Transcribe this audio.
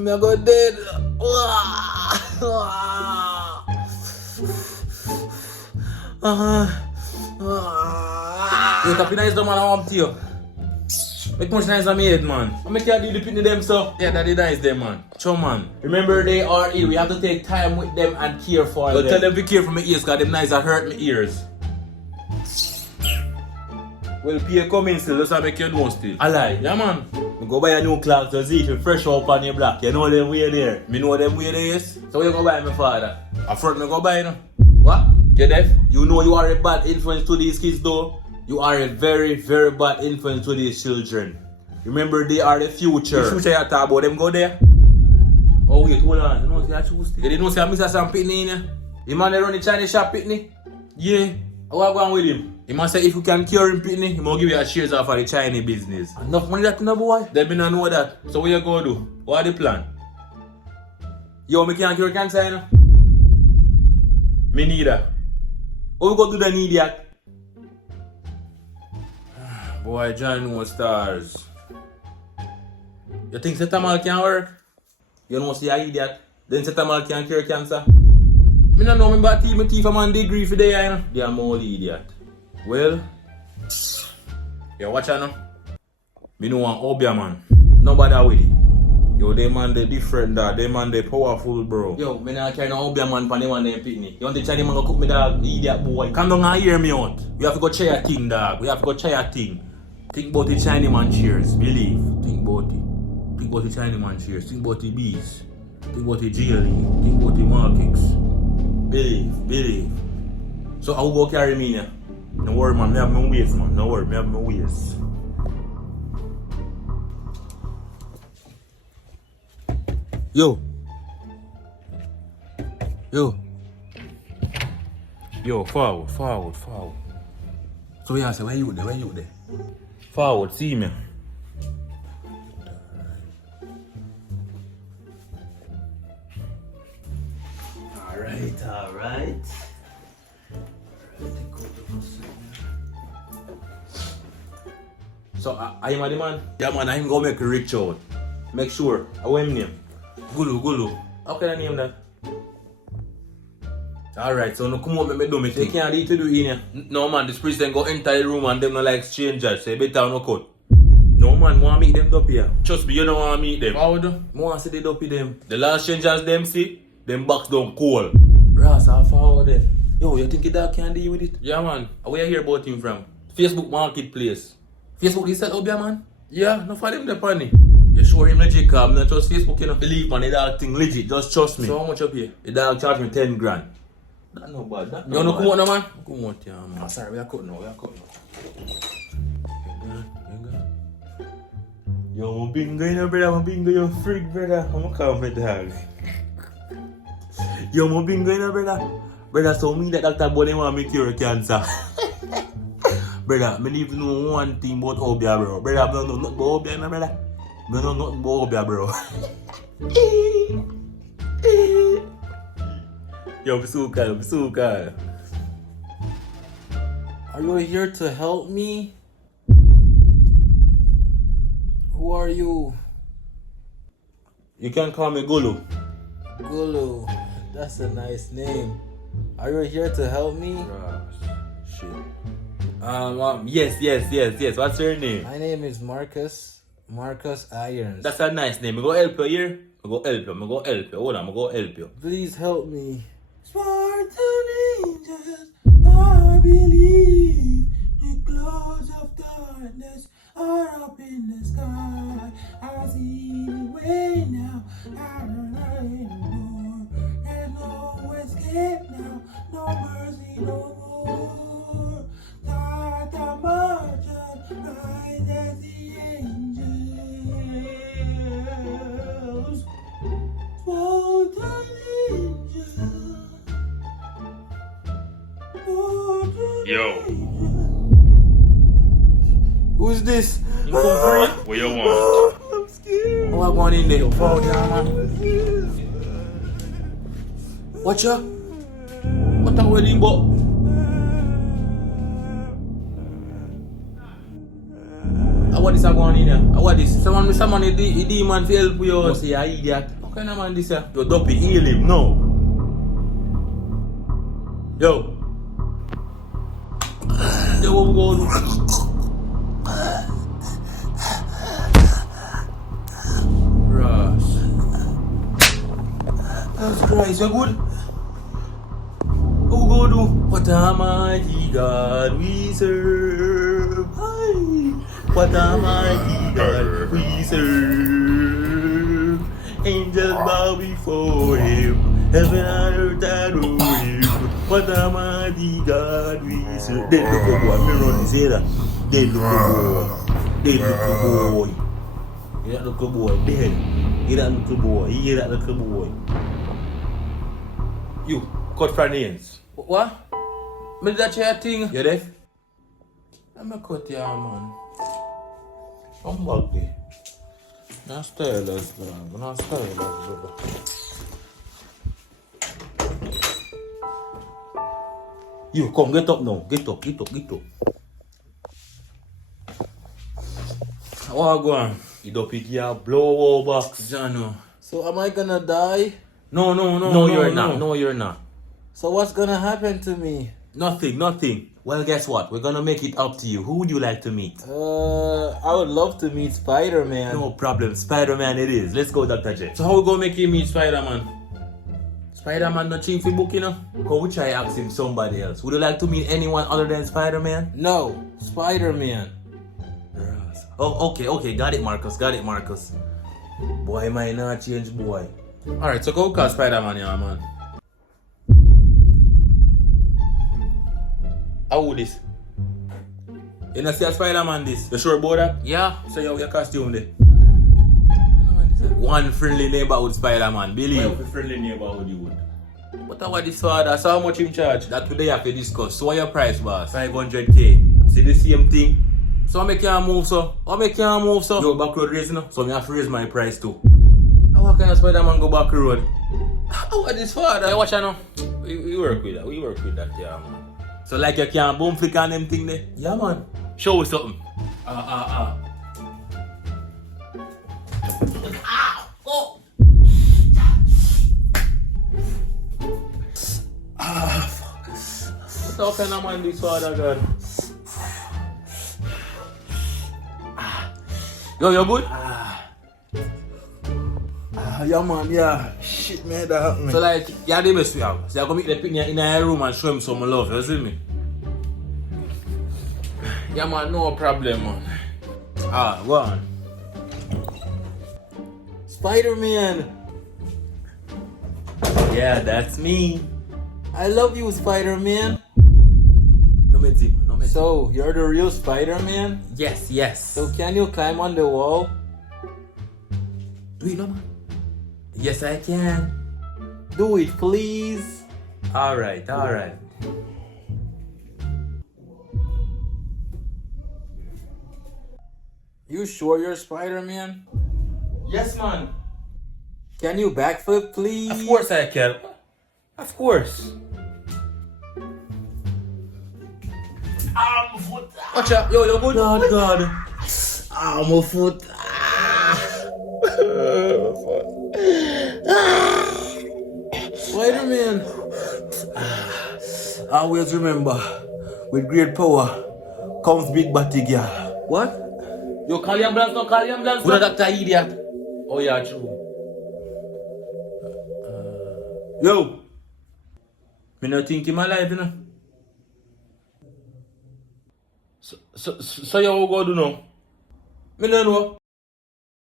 Me go dead. You tapping nice the man I want to you. Make much nice on me head, man. I make you do the pitney them so. Yeah, that is nice them, man. Show man. Remember they are ill. We have to take time with them and care for them. Tell them to care for my ears, cause them nice that hurt my ears. Well, Pierre coming still, that's why I make you know still. I lie, yeah man. You go buy a new clothes to see if you fresh up on your block. You know them way there. Me know them way there is. So you go buy my father. A front me go buy no. What? You deaf? You know you are a bad influence to these kids though. You are a very, very bad influence to these children. Remember they are the future. The future you talk about them go there. Oh wait, hold on. You know see I choose still. You didn't know see I miss some pitney in here? The man that run the Chinese shop pitney? Yeah. How I go on with him? He must say if you can cure him pitney, he must give you a shares off of the Chinese business. Enough money that no boy? They me not know that. So what you gonna do? What the plan? Yo, me can't cure cancer, you know? Me neither. How we go do the need that? Boy, John no stars. You think Setamal can work? You know see I idiot. Then Setamal can cure cancer? I don't know about my teeth a man degree for there, you know. They are more idiot. Well, you watch out now. Me know one Obia man. Nobody with it. Yo, they man they different dog. They man they powerful bro. Yo, me not carry no Obia man for them and them pitney. You want to Chinese man go cook me dog, idiot boy. Come down and hear me out. We have to go try a thing dog. We have to go try a thing. Think about the Chinese man cheers. Believe. Think about it. Think about the Chinese man cheers. Think about the bees. Think about the GLE. Think about the markets. Believe. So I will go carry me now. No worry man, me have my waist man. No worry, me have my waist. Yo, forward. So yeah, say where you there? Forward, see me. Alright. So I am the man? Yeah man, I'm gonna make a rich out. Make sure. What him name? Gulu. How can I name that? Alright, so no come up me do me. They can't eat to do in here. No man, this president go enter the room and them not like strangers. Say better no cut. No man, want meet them up here. Trust me, you don't want to meet them. How do? I want to see the dopey them. The last strangers them see, them box down cold. Ras, how far there? Yo, you think your dog can deal with it? Yeah man, where you hear about him from? Facebook Marketplace. Facebook he set up there man? Yeah, no for them the funny. You show him legit cause I'm not trust Facebook, you know. Believe man, the dog thing legit, just trust me. So how much up here? The dog charge me 10 grand. That no bad, that no you bad. You come out now man? Come out here man. Sorry, we are cut now. Yo, my bingo, you know brother, my bingo, you freak brother. I'm gonna call my dog. Yo, my bingo, you know brother. Brother, so me that Dr. Bonnie want me cure cancer. Brother, I don't even know one thing about Obia, bro. Brother, I don't know nothing about Obia, brother. I don't know nothing about Obia, bro. Yo, I'm so calm. Are you here to help me? Who are you? You can call me Gulu. Gulu, that's a nice name. Are you here to help me? Shit. Yes. What's your name? My name is Marcus Irons. That's a nice name. I'm gonna help you here. I'm gonna help you. Hold on, I'm gonna help you. Please help me. Spartan angels, I believe the clouds of darkness are up in the sky. I see the way now. I don't know anymore. There's no escape now. No mercy no more. Tata march rise as the angels. Spartan angels. Yo. Who's this? You come free? What you want? I'm scared. Oh, I'm going in there. Fall down, man. Watch out. What a wedding, but? What is going on in here? What is? Someone a demon to help you. You say, idiot. How kind of man this here? You dopey, heal him. No. Yo. Yo, what we go do? Ross. Jesus Christ, you good? What we go do? What a mighty God we serve. Aye. What a mighty God we serve. Angels bow before him. Heaven and earth adore him. What a mighty God we serve. Dead little boy, me run this here. Dead little boy. Dead little boy. Hear that little boy, dead. Hear that little boy. Hear that little boy. You, cut for names. What? Me that your thing? You deaf? I'm a cut here, man. Come back there. Not styleless, bro. Not styleless, brother. You come, get up now. Get up. What go on? You don't pick your blow box, Jano. So am I gonna die? No, you're not. No, you're not. So what's gonna happen to me? Nothing. Well, guess what? We're gonna make it up to you. Who would you like to meet? I would love to meet Spider-Man. No problem. Spider-Man it is. Let's go, Dr. J. So how we gonna make you meet Spider-Man? Spider-Man not cheap for book, you know? How we try ask him somebody else? Would you like to meet anyone other than Spider-Man? No, Spider-Man. Oh, okay. Got it, Marcus. Boy, might not change, boy. Alright, so go call Spider-Man, yeah, man. How would this? You know see a Spider-Man this? You sure about that? Yeah. So you have your costume there. One friendly neighborhood Spider-Man, believe. Well, friendly neighborhood you would. But what this father? So how much him charge? That today have to discuss. So what your price, boss? 500k. See the same thing? So I make you move, so? Yo, back road race, no? So I have to raise my price too. How can a Spider-Man go back road? How what this father? Hey, watch out now. We work with that. Yeah, man. So like you can boom flick on them thing there? Yeah, man. Show us something. Oh. Fuck. What kind of man this father, God? Yo, you good? Yeah, man, yeah. Shit, man, that happened. So like, yeah, the best we have. So I go meet the picnic in your room and show him some love, you see me? Yeah, man, no problem, man. Go on. Spider-Man. Yeah, that's me. I love you, Spider-Man. No me. So, you're the real Spider-Man? Yes. So, can you climb on the wall? Do you know, man? Yes, I can. Do it, please. Alright. You sure you're Spider-Man? Yes, man. Can you backflip, please? Of course I can. Of course. Watch out. Yo, you good? God. My foot. Spider-Man. Always remember, with great power comes big body girl. What? Yo, call your ambulance now. Who the doctor idiot? Oh yeah, true. Yo. Me not think him alive, you know. So you go do now? Me no know.